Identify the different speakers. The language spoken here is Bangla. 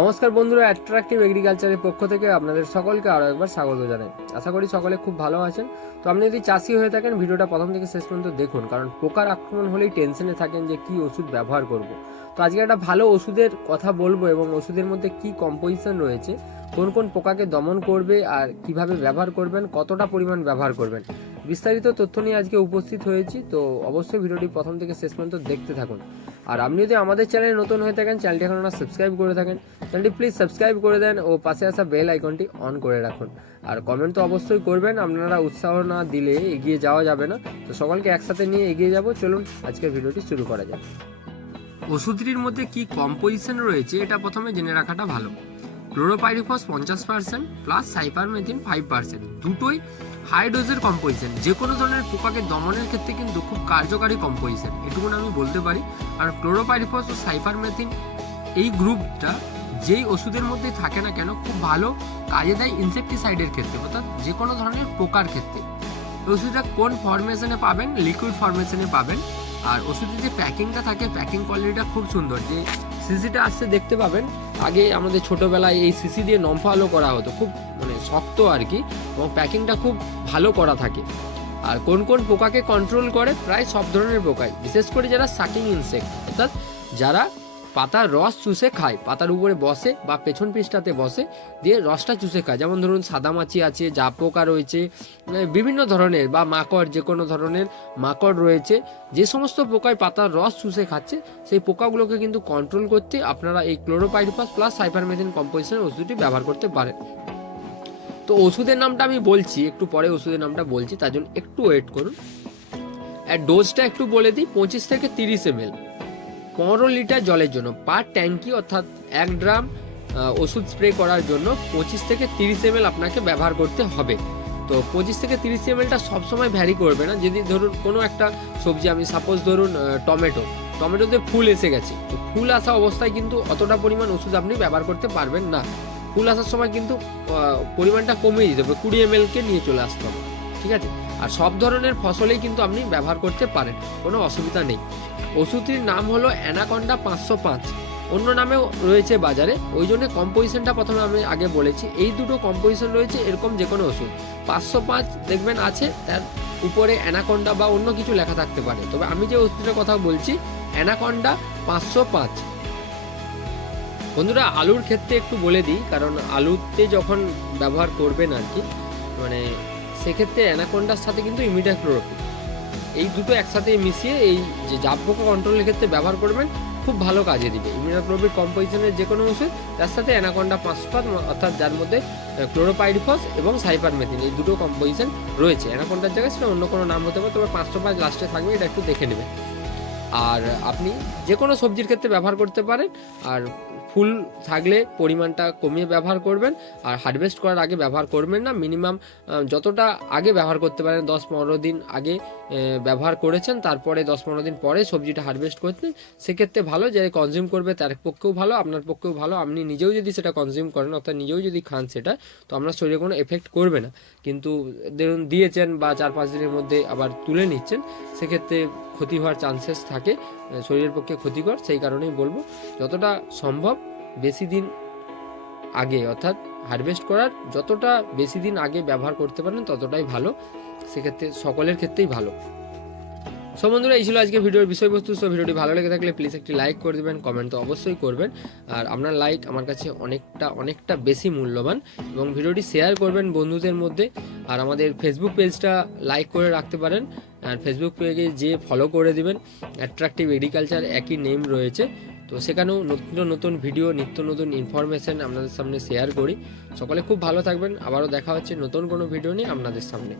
Speaker 1: নমস্কার বন্ধুরা অ্যাট্রাকটিভ এগ্রিকালচারের পক্ষ থেকে আপনাদের সকলকে আরও একবার স্বাগত জানাই। আশা করি সকলে খুব ভালো আছেন। তো আপনি যদি চাষি হয়ে থাকেন, ভিডিওটা প্রথম থেকে শেষ পর্যন্ত দেখুন, কারণ পোকার আক্রমণ হলেই টেনশনে থাকেন যে কি ওষুধ ব্যবহার করব। তো আজকে একটা ভালো ওষুধের কথা বলব এবং ওষুধের মধ্যে কি কম্পোজিশন রয়েছে, কোন কোন পোকাকে দমন করবে আর কীভাবে ব্যবহার করবেন, কতটা পরিমাণ ব্যবহার করবেন বিস্তারিত তথ্য নিয়ে আজকে উপস্থিত হয়েছি, তো অবশ্যই ভিডিওটি প্রথম থেকে শেষ পর্যন্ত দেখতে থাকুন। আর আপনি যদি আমাদের চ্যানেলে নতুন হয়ে থাকেন, চ্যানেলটি এখন সাবস্ক্রাইব করে থাকেন। চ্যানেলটি প্লিজ সাবস্ক্রাইব করে দেন ও পাশে আসা বেল আইকনটি অন করে রাখুন। আর কমেন্ট তো অবশ্যই করবেন, আপনারা উৎসাহ না দিলে এগিয়ে যাওয়া যাবে না। তো সকলকে একসাথে নিয়ে এগিয়ে যাব, চলুন আজকের ভিডিওটি শুরু করা যাক। ওষুধটির মধ্যে কি কম্পোজিশন রয়েছে, এটা প্রথমে জেনে রাখাটা ভালো। ক্লোরোপাইরিফস পঞ্চাশ percent plus cypermethrin five percent দুটোই হাই ডোজের কম্পোজিশন যে কোনো ধরনের পোকাকে দমনের ক্ষেত্রে কিন্তু খুব কার্যকারী কম্পোজিশন এটুকুন আমি বলতে পারি। আর ক্লোরোপাইরিফস ও সাইপারমেথিন এই গ্রুপটা যেই ওষুধের মধ্যে থাকে না কেন, খুব ভালো কাজে দেয় ইনসেকটিসাইডের ক্ষেত্রে, অর্থাৎ যে কোনো ধরনের পোকার ক্ষেত্রে। ওষুধটা কোন ফরমেশনে পাবেন? লিকুইড ফরমেশনে পাবেন। আর ওষুধের যে প্যাকিংটা থাকে প্যাকিং কোয়ালিটিটা খুব সুন্দর। যে সিসিটা আসছে দেখতে পাবেন। আগে আমাদের ছোটোবেলায় এই সিসি দিয়ে নম্ফা আলো করা হতো, খুব মানে শক্ত আর কি, এবং প্যাকিংটা খুব ভালো করা থাকে। আর কোন কোন পোকাকে কন্ট্রোল করে, প্রায় সব ধরনের পোকাই, বিশেষ করে যারা সাকিং ইনসেক্ট অর্থাৎ যারা পাতার রস চুষে খায়। পাতার উপরে বসে বা পেছন পৃষ্ঠাতে বসে দিয়ে রসটা চুষে খায়। যেমন ধরুন সাদামাছি আছে জাপ পোকা রয়েছে বিভিন্ন ধরনের বা মাকড়, যে কোনো ধরনের মাকড় রয়েছে, যে সমস্ত পোকায় পাতার রস চুষে খাচ্ছে, সেই পোকাগুলোকে কিন্তু কন্ট্রোল করতে আপনারা এই ক্লোরোপাইরিফাস প্লাস সাইপারমেথিন কম্পোজিশনের ওষুধটি ব্যবহার করতে পারেন। তো ওষুধের নামটা আমি বলছি, একটু পরে ওষুধের নামটা বলছি, তার জন্য একটু ওয়েট করুন। আর ডোজটা একটু বলে দিই, পঁচিশ থেকে তিরিশ এম পনেরো লিটার জলের জন্য পার ট্যাঙ্কি অর্থাৎ এক ড্রাম ওষুধ স্প্রে করার জন্য পঁচিশ থেকে তিরিশ এম আপনাকে ব্যবহার করতে হবে। তো পঁচিশ থেকে তিরিশ এম এলটা সবসময় ভ্যারি করবে না। যদি ধরুন কোনো একটা সবজি, আমি সাপোজ ধরুন টমেটো, টমেটোতে ফুল এসে গেছে। তো ফুল আসা অবস্থায় কিন্তু অতটা পরিমাণ ওষুধ আপনি ব্যবহার করতে পারবেন না। ফুল আসার সময় কিন্তু পরিমাণটা কমিয়ে দিতে হবে। কুড়ি এম কে নিয়ে চলে আসতে হবে। ঠিক আছে? আর সব ধরনের ফসলেই কিন্তু আপনি ব্যবহার করতে পারেন। কোনো অসুবিধা নেই। ওষুধটির নাম হলো অ্যানাকন্ডা পাঁচশো পাঁচ। অন্য নামেও রয়েছে বাজারে। ওই জন্য কম্পোজিশনটা প্রথমে আমি আগে বলেছি। এই দুটো কম্পোজিশন রয়েছে এরকম যে কোনো ওষুধ। পাঁচশো পাঁচ দেখবেন আছে, তার উপরে অ্যানাকন্ডা বা অন্য কিছু লেখা থাকতে পারে। তবে আমি যে ওষুধটার কথা বলছি, অ্যানাকন্ডা পাঁচশো পাঁচ। বন্ধুরা, আলুর ক্ষেত্রে একটু বলে দিই, কারণ আলুতে যখন ব্যবহার করবেন আর কি মানে সেক্ষেত্রে অ্যানাকন্ডার সাথে কিন্তু ইমিডাক্লোরোপিন এই দুটো একসাথে মিশিয়ে এই যে জাপ পোকা কন্ট্রোলের ক্ষেত্রে ব্যবহার করবেন, খুব ভালো কাজে দিবে। ইমিডাক্লোরোপিন কম্পোজিশনের যে কোনো ওষুধ তার সাথে অ্যানাকন্ডা পাঁচশো অর্থাৎ যার মধ্যে ক্লোরোপাইরিফস এবং সাইপারমেথিন এই দুটো কম্পোজিশন রয়েছে। অ্যানাকন্ডার জায়গায় সেটা অন্য কোনো নাম হতে পারে, তবে পাঁচশো পাঁচ লাস্টে থাকবে, এটা একটু দেখে নেবেন। আর আপনি যে কোনো সবজির ক্ষেত্রে ব্যবহার করতে পারেন, আর ফুল থাকলে পরিমাণটা কমিয়ে ব্যবহার করবেন আর হারভেস্ট করার আগে ব্যবহার করবেন না। মিনিমাম যতটা আগে ব্যবহার করতে পারেন, দশ পনেরো দিন আগে ব্যবহার করেছেন, তারপরে দশ পনেরো দিন পরে সবজিটা হারভেস্ট করতেন সেক্ষেত্রে ভালো, যে কনজিউম করবে তার পক্ষেও ভালো, আপনার পক্ষেও ভালো। আপনি নিজেও যদি সেটা কনজিউম করেন, অর্থাৎ নিজেও যদি খান সেটা, তো আপনার শরীরে কোনো এফেক্ট করবে না। কিন্তু ধরুন দিয়েছেন বা চার পাঁচ দিনের মধ্যে আবার তুলে নিচ্ছেন, সেক্ষেত্রে ক্ষতি হওয়ার চান্সেস থাকে শরীরের পক্ষে ক্ষতিকর, সেই কারণেই বলব যতটা সম্ভব বেশি দিন আগে অর্থাৎ হারভেস্ট করার যতটা বেশি দিন আগে ব্যবহার করতে পারেন ততটাই ভালো, সেক্ষেত্রে সকলের ক্ষেত্রেই ভালো। সো বন্ধুরা, এই ছিল আজকে ভিডিওর বিষয়বস্তু। সো ভিডিওটি ভালো লেগে থাকলে প্লিজ একটি লাইক করে দেবেন কমেন্ট তো অবশ্যই করবেন। আর আপনার লাইক আমার কাছে অনেকটা অনেকটা বেশি মূল্যবান এবং ভিডিওটি শেয়ার করবেন বন্ধুদের মধ্যে। আর আমাদের ফেসবুক পেজটা লাইক করে রাখতে পারেন। আর ফেসবুক পেজে যে ফলো করে দিবেন অ্যাট্রাকটিভ এগ্রিকালচার একই নেম রয়েছে। তো সেখানেও নতুন নতুন ভিডিও নিত্য নতুন ইনফরমেশান আপনাদের সামনে শেয়ার করি। সকলে খুব ভালো থাকবেন, আবারও দেখা হচ্ছে নতুন কোনো ভিডিও নিয়ে আপনাদের সামনে।